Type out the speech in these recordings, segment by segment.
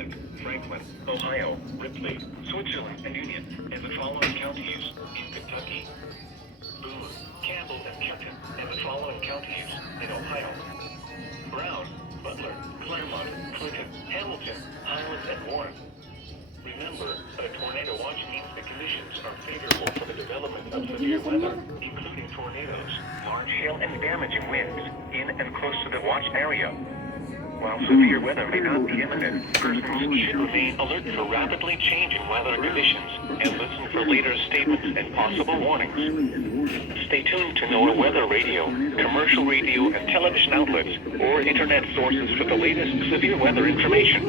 Lafayette, Franklin, Ohio, Ripley, Switzerland, and Union, and the following counties in Kentucky. Boone, Campbell, and Kenton, and the following counties in Ohio. Brown, Butler, Claremont, Clinton, Hamilton, Highland, and Warren. Remember, a tornado watch means the conditions are favorable for the development of severe weather, including tornadoes, large hail, and damaging winds in and close to the watch area. While severe weather may not be imminent, persons should remain alert for rapidly changing weather conditions and listen for later statements and possible warnings. Stay tuned to NWR Weather Radio, commercial radio and television outlets, or internet sources for the latest severe weather information.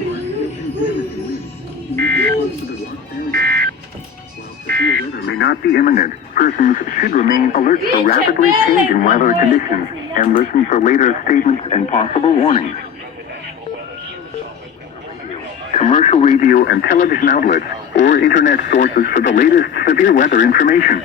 May not be imminent. Persons should remain alert for rapidly changing weather conditions and listen for later statements and possible warnings. Commercial radio and television outlets or internet sources for the latest severe weather information.